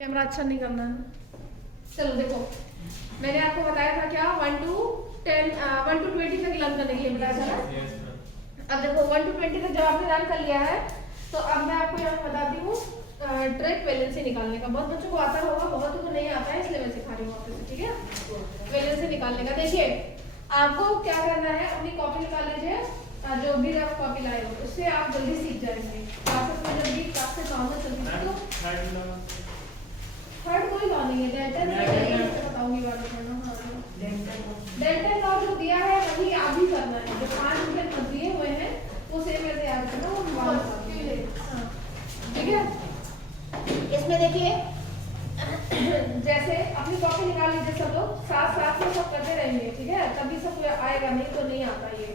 Camera अच्छा नहीं करना है। चलो देखो, मैंने आपको बताया था क्या 1 to 20 तक लर्न करने के लिए बताया था ना। अब देखो 1 to 20 तक जब आपने लर्न कर लिया है तो अब मैं आपको यहाँ बताती हूँ डायरेक्ट वैलेंसी निकालने का। बहुत बच्चों को आता होगा, बहुत को नहीं आता है, इसलिए मैं सिखा रही हूँ आपको, ठीक है। वैलेंसी निकालने का देखिए, आपको क्या करना है, अपनी कॉपी निकाल लीजिए, जो भी आप कॉपी लाए हो उससे आप जल्दी सीख जाएंगे। क्लासेस में जब भी क्लासेस आऊंगा जल्दी तो थर्ड कोई लॉ नहीं है, डेल्टा से बताऊंगी बात करना। हाँ, डेल्टा लॉ जो दिया है वही आप भी करना है, जो 5 मिनट दिए हुए हैं वो सेम ऐसे याद करना, वो ठीक है। इसमें देखिए जैसे अपनी कॉपी निकाल लीजिए सब लोग, साथ साथ में सब करते रहेंगे, ठीक है, तभी सब आएगा, नहीं तो नहीं आता ये।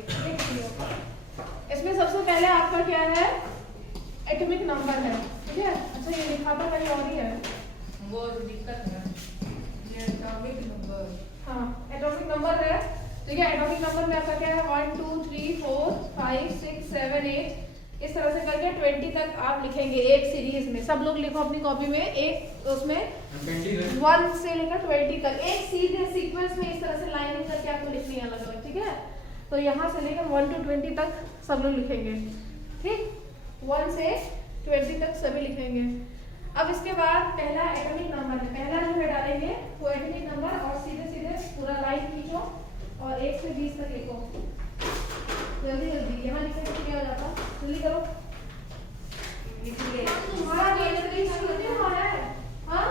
इसमें सबसे पहले आपका क्या है, एटॉमिक नंबर है, ठीक है। अच्छा ये लिखा था कहीं और ही है, वो दिक्कत है ये एटॉमिक नंबर। हाँ एटॉमिक नंबर है, ठीक है। एटॉमिक नंबर में आपका क्या है 1 2 3 4 5 6 7 8 इस तरह से करके 20 तक आप लिखेंगे एक सीरीज में। सब लोग लिखो अपनी कॉपी में, एक उसमें 1 से लेकर 20 तक एक सीधे सीक्वेंस में इस तरह से लाइनिंग करके आपको लिखनी है अलग अलग, ठीक है। तो यहाँ से लेकर 1 to 20 तक सब लोग लिखेंगे, ठीक। 1 से 20 तक सभी लिखेंगे। अब इसके बाद पहला एटॉमिक नंबर है, पहला जो है डालेंगे वो एटॉमिक नंबर, और सीधे सीधे पूरा लाइन खींचो और 1 से 20 तक लिखो, जल्दी जल्दी। यहाँ लिखने से क्या हो जाता, जल्दी करो। तुम्हारा हाँ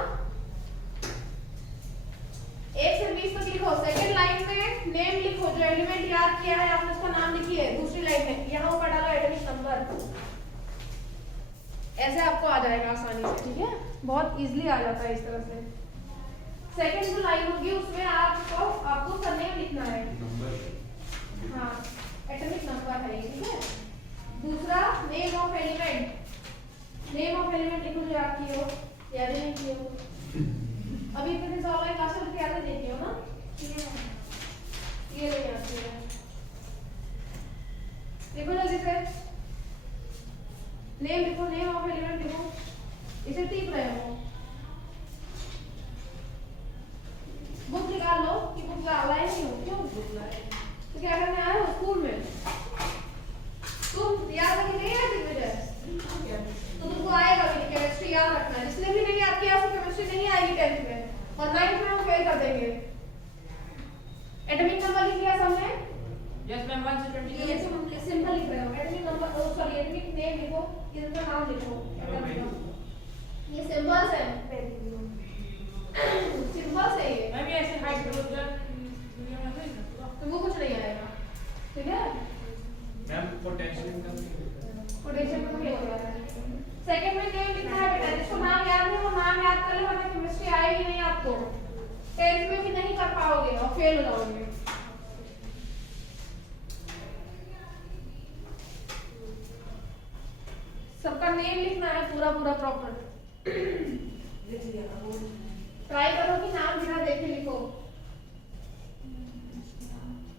1 से 20 तक लिखो। सेकंड लाइन में नेम लिखो, जो एलिमेंट याद किया है आपने उसका नाम लिखिए। दूसरी लाइन में यहाँ ऊपर डालो एटॉमिक नंबर, ऐसे आपको आ जाएगा आसानी से, ठीक है। बहुत इजीली आ जाता है इस तरह से। सेकंड जो लाइन होगी उसमें आपको सरनेम लिखना है, हाँ एटॉमिक नंबर है ये, ठीक है। दूसरा name of element, name of element लिखो जो याद किए हो, याद नहीं किए हो। अभी इतने से ऑनलाइन क्लास में याद नहीं किए हो ना, ये नहीं आती है। लिखो जल्दी से, नेम लिखो, नेम ऑफ एलिमेंट लिखो, इसे टिक रहे हो। बुक निकाल लो कि बुक लाए नहीं हो, क्यों बुक लाए, तो क्या करने आए हो स्कूल में, तुम याद रखी नहीं है दिग्विजय, तो तुमको आएगा भी केमिस्ट्री याद रखना है। जिसने भी नहीं याद किया उसको केमिस्ट्री नहीं आएगी 10th में, और 9th में हम फेल कर देंगे। एटॉमिक नंबर लिख लिया सबने? यस मैम 1 से 20 ये सिंपल लिख रहे हो। Atomic number sorry atomic name लिखो, इनका नाम लिखो, ये सिंबल्स है, सिंबल्स है ये। मैम ये ऐसे हाइड्रोजन तो वो कुछ नहीं आएगा, ठीक है। मैम पोटेंशियल में क्या हो रहा है, सेकंड में नेम लिखना है बेटा। जिसको नाम याद है वो नाम याद कर ले, वरना केमिस्ट्री आएगी नहीं आपको, 10th में भी नहीं कर पाओगे और फेल हो जाओगे। सबका नेम लिखना है पूरा पूरा प्रॉपर। ट्राई करो कि नाम बिना देखे लिखो।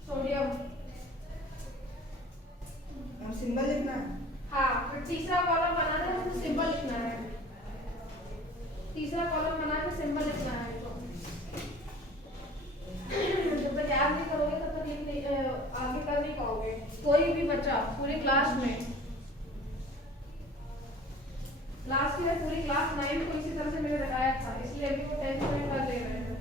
सोडियम, सिंबल लिखना है। हाँ फिर तीसरा कॉलम बनाना है, तो सिंबल लिखना है। तीसरा कॉलम बना के सिंबल लिखना है। जब तक याद नहीं करोगे तब तक आगे कर नहीं पाओगे। कोई भी बच्चा पूरी क्लास में, लास्ट ईयर पूरी क्लास 9 को इसी तरह से मैंने बताया था, इसलिए अभी वो 10th में कर ले रहे हैं।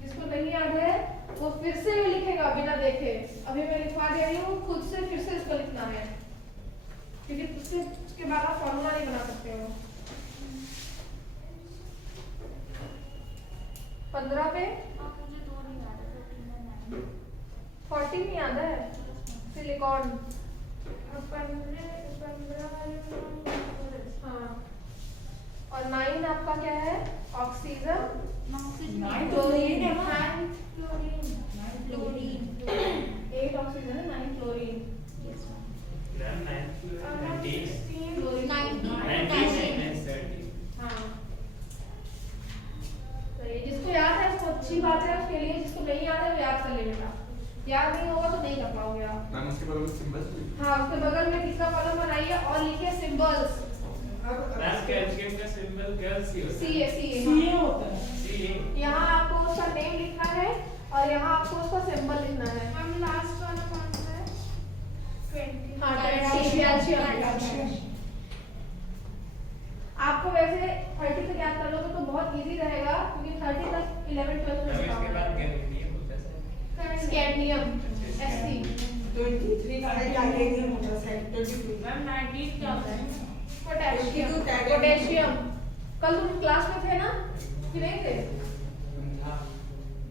जिसको नहीं याद है वो फिर से लिखेगा बिना देखे। अभी मैं लिखवा दे रही हूँ, खुद से फिर से इसको लिखना है, क्योंकि उसके बाद आप फॉर्मूला नहीं बना सकते हो। 15 पे 14 नहीं याद है, सिलिकॉन। हाँ और 9 आपका क्या है, ऑक्सीजन, क्लोरीन, 8 ऑक्सीजन है, 9 क्लोरीन। हाँ सही, जिसको याद है उसको अच्छी बात है उसके लिए, जिसको नहीं याद है वो याद कर ले बेटा। याद नहीं होगा तो नहीं कर पाओगे आप। मैम उसके बगल में सिंबल, हाँ उसके बगल में तीसरा कॉलम बनाइए और लिखिए सिंबल। कैल्शियम का सिंबल कैल्शियम सीए होता है। सी यहाँ आपको उसका नेम लिखना है और यहाँ आपको उसका सिंबल लिखना है। हम लास्ट वाला कौन सा है? 20। हाँ, कैल्शियम। आपको वैसे 30 तक याद कर लोगे तो बहुत इजी रहेगा क्योंकि 30 तक 11 12 में इसके बाद कैल्शियम होता है स्कैडमियम Sc 23 का है टाइटेनियम होता है 23 मैम 19 क्या होता है? पोटेशियम। कल तुम क्लास में थे ना कि नहीं थे?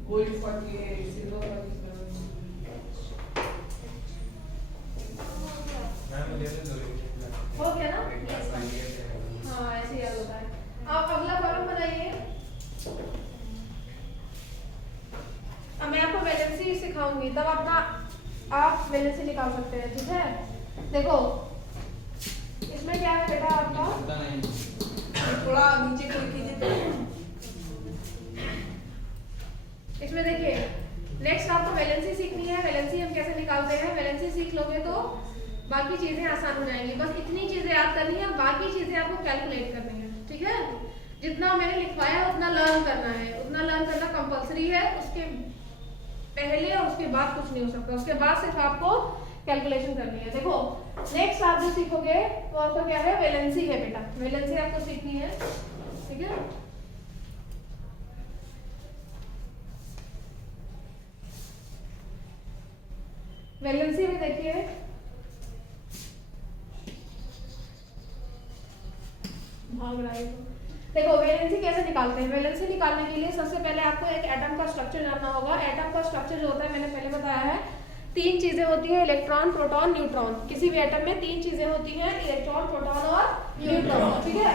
गोल्ड 48 सिल्वर 47 मैम मुझे तो दो हो गया ना? हाँ ऐसे याद होता है। आप अगला कॉलम बनाइए। अब मैं आपको वैलेंसी सिखाऊंगी तब अपना आप वैलेंसी निकाल सकते हैं, ठीक है? देखो इसमें क्या है बेटा आपका, थोड़ा नीचे क्लिक कीजिए तो इसमें देखिए नेक्स्ट आपको वैलेंसी सीखनी है। वैलेंसी हम कैसे निकालते हैं, वैलेंसी सीख लोगे तो बाकी चीजें आसान हो जाएंगी। बस इतनी चीजें याद करनी है, बाकी चीजें आपको कैलकुलेट करनी है, ठीक है? जितना मैंने लिखवाया उतना लर्न करना है, उतना लर्न करना कंपलसरी है। उसके पहले और उसके बाद कुछ नहीं हो सकता, उसके बाद सिर्फ आपको कैलकुलेशन करनी है। देखो नेक्स्ट आप जो सीखोगे वो आपका क्या है, वैलेंसी है बेटा। वैलेंसी आपको सीखनी है, ठीक है? वैलेंसी में देखिए भाग रहा है तो देखो वैलेंसी कैसे निकालते हैं। वैलेंसी निकालने के लिए सबसे पहले आपको एक एटम का स्ट्रक्चर जानना होगा। एटम का स्ट्रक्चर जो होता है मैंने पहले बताया है, 3 चीजें होती है, इलेक्ट्रॉन, प्रोटॉन, न्यूट्रॉन। किसी भी एटम में 3 चीजें होती हैं, इलेक्ट्रॉन, प्रोटॉन और न्यूट्रॉन, ठीक है?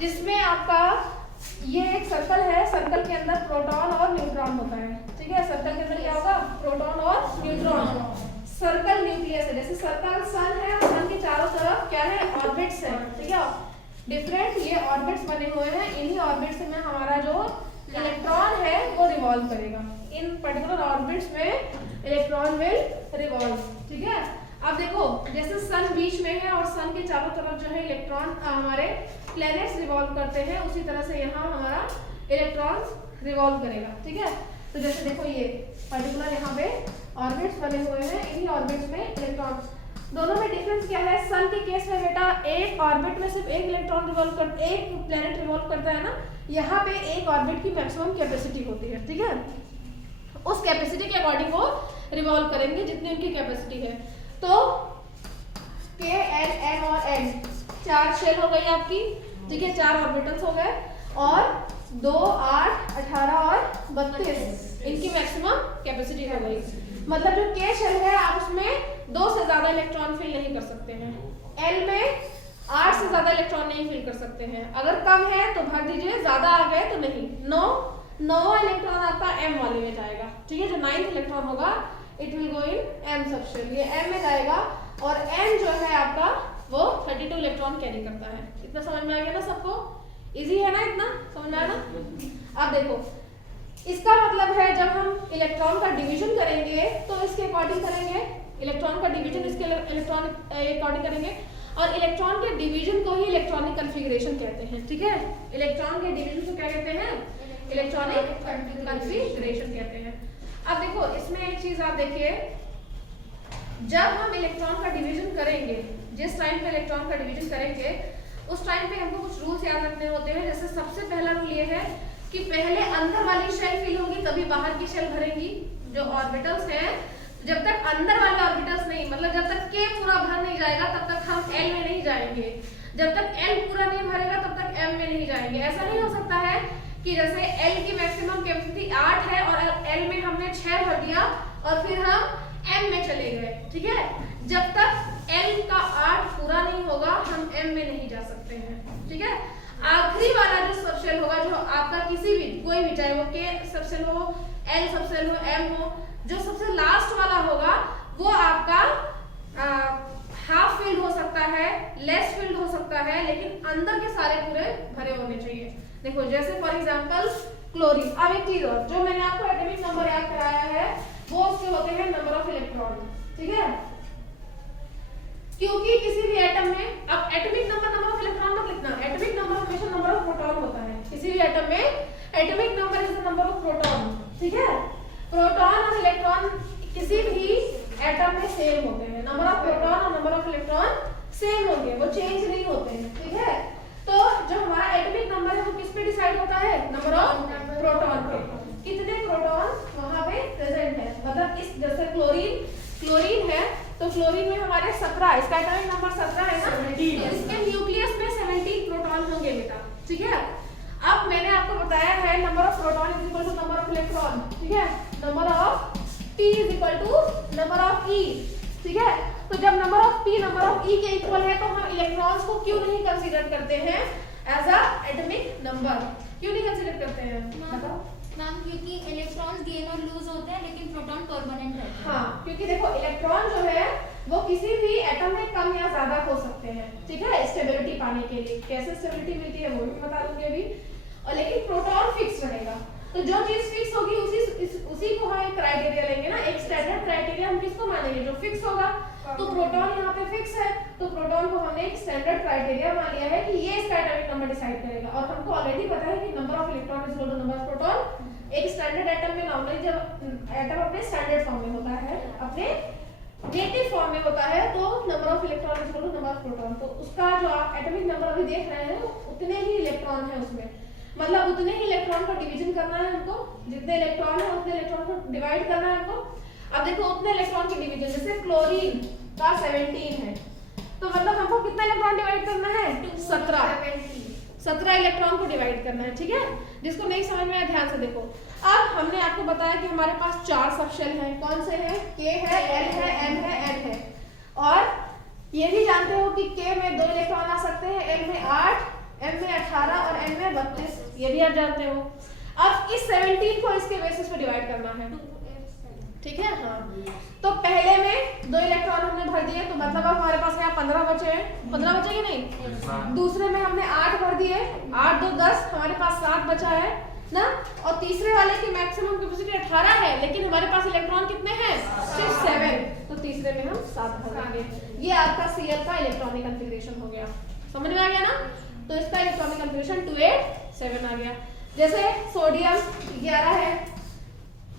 जिसमें आपका ये एक सर्कल है, सर्कल के अंदर प्रोटॉन और न्यूट्रॉन होता है, ठीक है? सर्कल के अंदर क्या होगा, प्रोटॉन और न्यूट्रॉन। सर्कल न्यूक्लियस है, जैसे सर्कल सन है और सन के चारों तरफ क्या है, ऑर्बिट्स है, ठीक है? डिफरेंट ये ऑर्बिट्स बने हुए हैं, इन्हीं ऑर्बिट्स में हमारा जो इलेक्ट्रॉन है वो रिवॉल्व करेगा। इन पर्टिकुलर ऑर्बिट्स में इलेक्ट्रॉन विल रिवॉल्व, ठीक है? अब देखो जैसे सन बीच में है और सन के चारों तरफ जो है इलेक्ट्रॉन हमारे प्लैनेट्स रिवॉल्व करते हैं, उसी तरह से यहाँ हमारा इलेक्ट्रॉन्स रिवॉल्व करेगा, ठीक है? तो जैसे देखो ये पर्टिकुलर यहाँ पे ऑर्बिट्स बने हुए हैं, इन्हीं ऑर्बिट्स में इलेक्ट्रॉन, दोनों में डिफरेंस क्या है? सन के केस में बेटा एक ऑर्बिट में सिर्फ एक इलेक्ट्रॉन रिवॉल्व कर, एक प्लैनेट रिवॉल्व करता है ना, यहाँ पे एक ऑर्बिट की मैक्सिमम कैपेसिटी होती है, ठीक है? उस कैपेसिटी के अकॉर्डिंग वो रिवॉल्व करेंगे जितनी उनकी कैपेसिटी है। तो K, L, M और N 4 शेल हो गई आपकी, ठीक है? 4 ऑर्बिटल्स हो गए और 2, 8, 18 और 32 इनकी मैक्सिमम कैपेसिटी हो गई। मतलब जो K शेल है आप उसमें 2 से ज्यादा इलेक्ट्रॉन फिल नहीं कर सकते हैं। L में 8 से ज्यादा इलेक्ट्रॉन नहीं फिल कर सकते हैं। अगर कम है तो भर दीजिए, ज्यादा आ गए तो नहीं। 9 इलेक्ट्रॉन आपका M वाले में जाएगा, ठीक है? जो 9th इलेक्ट्रॉन होगा it will go in M subshell, ये M में जाएगा और N जो है आपका वो 32 इलेक्ट्रॉन कैरी करता है। इतना समझ में आ गया ना सबको? इजी है ना? इतना समझ में आया ना? अब देखो इसका मतलब है जब हम इलेक्ट्रॉन का डिवीजन करेंगे तो इसके अकॉर्डिंग करेंगे, इलेक्ट्रॉन का डिवीजन इसके इलेक्ट्रॉन अकॉर्डिंग करेंगे और इलेक्ट्रॉन के डिवीजन को ही इलेक्ट्रॉनिक कन्फिगरेशन कहते हैं, ठीक है? इलेक्ट्रॉन के डिवीजन को क्या कहते हैं? इलेक्ट्रॉनिक कन्फिगरेशन कहते हैं। अब देखो इसमें एक चीज आप देखिए, जब हम इलेक्ट्रॉन का डिवीजन करेंगे, जिस टाइम पे इलेक्ट्रॉन का डिवीजन करेंगे उस टाइम पे हमको कुछ रूल्स याद रखने होते हैं। जैसे सबसे पहला रूल ये है कि पहले अंदर वाली शेल फिल होगी तभी बाहर की शेल भरेंगी। जो ऑर्बिटल्स हैं जब तक अंदर वाले ऑर्बिटल्स नहीं, मतलब जब तक K पूरा भर नहीं जाएगा तब तक हम L में नहीं जाएंगे, जब तक L पूरा नहीं भरेगा तब तक M में नहीं जाएंगे। ऐसा नहीं हो सकता है कि जैसे L की मैक्सिमम कैपेसिटी 8 है और L में हमने 6 भर दिया और फिर हम M में चले गए, ठीक है? जब तक L का 8 पूरा नहीं होगा हम M में नहीं जा सकते हैं, ठीक है? आखिरी वाला जो सबसेल होगा, जो आपका किसी भी कोई भी, चाहे वो K सबसेल हो, L सबसेल हो, M हो, जो सबसे लास्ट वाला होगा वो आपका हाफ फिल्ड हो सकता है, लेस फिल्ड हो सकता है, लेकिन अंदर के सारे पूरे भरे होने चाहिए। देखो जैसे फॉर एग्जांपल क्लोरीन। अब एक चीज और, जो मैंने आपको एटॉमिक नंबर याद कराया है वो उसके होते हैं नंबर ऑफ इलेक्ट्रॉन, ठीक है? क्योंकि किसी भी एटम में, अब एटॉमिक नंबर ऑफ इलेक्ट्रॉन मत लिखना, एटॉमिक नंबर प्रोटॉन और इलेक्ट्रॉन किसी भी एटम में सेम होते हैं, नंबर ऑफ प्रोटॉन और नंबर ऑफ इलेक्ट्रॉन सेम होंगे, वो चेंज नहीं होते हैं, ठीक है। तो जो हमारा एटॉमिक नंबर है वो किस पे डिसाइड होता है, नंबर ऑफ प्रोटॉन पे, कितने प्रोटॉन वहां पे प्रेजेंट है। मतलब इस जैसे क्लोरीन है तो क्लोरीन में हमारे 17, इसका एटॉमिक नंबर 17 है ना, तो इसके न्यूक्लियस में 17 प्रोटॉन होंगे बेटा, ठीक है। अब मैंने आपको बताया है number of proton is equal to number of electron, ठीक है, number of P is equal to number of E, ठीक है। तो जब number of P number of E के इक्वल है तो हम इलेक्ट्रॉन्स को क्यों नहीं कंसीडर करते हैं एज अ एटॉमिक नंबर, क्यों नहीं कंसीडर करते हैं बताओ मैम? क्योंकि इलेक्ट्रॉन्स गेन और लूज होते हैं लेकिन प्रोटॉन परमानेंट रहते हैं। हाँ, क्योंकि देखो इलेक्ट्रॉन जो है वो किसी भी एटम में कम या ज्यादा हो सकते हैं, ठीक है, स्टेबिलिटी पाने के लिए। कैसे स्टेबिलिटी मिलती है वो भी बता दूंगी अभी। और लेकिन प्रोटॉन फिक्स रहेगा, तो जो चीज फिक्स होगी उसी को हम एक क्राइटेरिया लेंगे ना, एक स्टैंडर्ड क्राइटेरिया हम किसको मानेंगे, जो फिक्स होगा। तो प्रोटॉन यहाँ पे फिक्स है, तो प्रोटॉन को हमने एक स्टैंडर्ड क्राइटेरिया मान लिया है कि ये इसका एटॉमिक नंबर डिसाइड करेगा। और हमको ऑलरेडी पता है कि number of electron is equal to number of proton. एक स्टैंडर्ड एटम में नॉर्मली जब एटम अपने स्टैंडर्ड फॉर्म में होता है, अपने नेटिव फॉर्म में होता है, तो number of electron is equal to number of proton. तो उसका जो आप एटॉमिक नंबर अभी देख रहे हैं उतने ही इलेक्ट्रॉन है उसमें, मतलब उतने ही इलेक्ट्रॉन का डिवीजन करना है हमको, जितने इलेक्ट्रॉन है उतने इलेक्ट्रॉन को डिवाइड करना है हमको। अब देखो उतने इलेक्ट्रॉन के डिवीजन, जैसे क्लोरीन का 17 है, तो मतलब हमको कितना इलेक्ट्रॉन डिवाइड करना है, 17 इलेक्ट्रॉन को डिवाइड करना है, ठीक है। जिसको नहीं समझ में आया ध्यान से देखो। अब हमने आपको बताया कि हमारे पास 4 सबशेल हैं, कौन से हैं, K है, L है, M है, N है। और ये भी जानते हो कि K में 2 इलेक्ट्रॉन आ सकते हैं, L में 8, M में 18 और N में 32, ये भी आप जानते हो। अब इस 17 को इसके बेसिस पे डिवाइड करना है, ठीक है। हाँ, तो पहले में 2 इलेक्ट्रॉन हमने भर दिए, तो मतलब अब हमारे पास यहाँ 15 बचे हैं, 15 बचे कि नहीं। दूसरे में हमने 8 भर दिए, 8 2 10, हमारे पास 7 बचा है ना। और तीसरे वाले की मैक्सिमम कैपेसिटी 18 है, लेकिन हमारे पास इलेक्ट्रॉन कितने हैं, सिर्फ 7, तो तीसरे में हम 7 भर देंगे। ये आपका Cl का इलेक्ट्रॉनिक कॉन्फ़िगरेशन हो गया, समझ में आ गया ना। तो इसका इलेक्ट्रॉनिक कॉन्फ़िगरेशन 2 8 7 आ गया। जैसे सोडियम 11 है,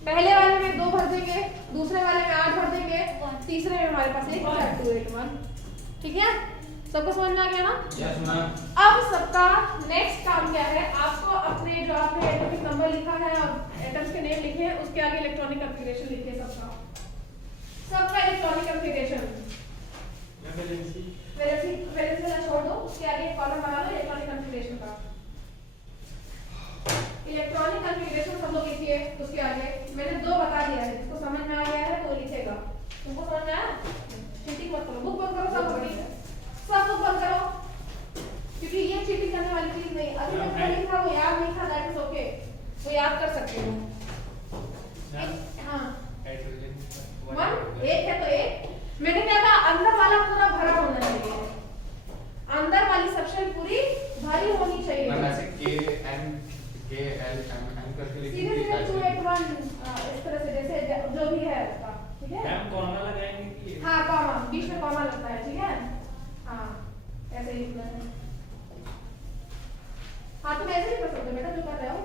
पहले वाले में 2 भर देंगे, दूसरे वाले में 8 भर देंगे, तीसरे में हमारे पास 1 है 2 8 1, ठीक है। सबको समझ में आ गया ना। Yes ma'am. अब सबका नेक्स्ट काम क्या है, आपको अपने जो आपने एटॉमिक नंबर लिखा है और एटम्स के नेम लिखे हैं उसके आगे इलेक्ट्रॉनिक कॉन्फ़िगरेशन लिखिए सबका इलेक्ट्रॉनिक कॉन्फ़िगरेशन। वैलेंसी वाला छोड़ दो, उसके आगे एक कॉलम बना लो इलेक्ट्रॉनिक कॉन्फ़िगरेशन का। इलेक्ट्रॉनिक कॉन्फ़िगरेशन सब लोग लिखिए, उसके आगे मैंने 2 बता दिया है, जिसको समझ में आ गया है वो लिखेगा। तुमको समझ में आया, चीटिंग मत करो, बुक बंद करो, सब बुक बंद करो, क्योंकि ये चीटिंग करने वाली चीज नहीं। अभी तक जो लिखा वो याद नहीं था, दैट इज ओके, वो याद कर सकते हो। हाँ, 1 1 है तो 1 मैंने क्या कहा, अंदर वाला पूरा भरा होना चाहिए, अंदर वाली सेक्शन पूरी भरी होनी चाहिए। मैम ऐसे K L M करके लिखिए, सीधे 2 8 1 इस तरह से, जैसे जो भी है उसका, ठीक है। मैम कॉमा लगाएंगे कि हाँ, कॉमा, बीच में कॉमा लगता है, ठीक है। हाँ, ऐसे ही लिखना है। हाँ, तुम ऐसे ही कर सकते हो बेटा, जो कर रहे हो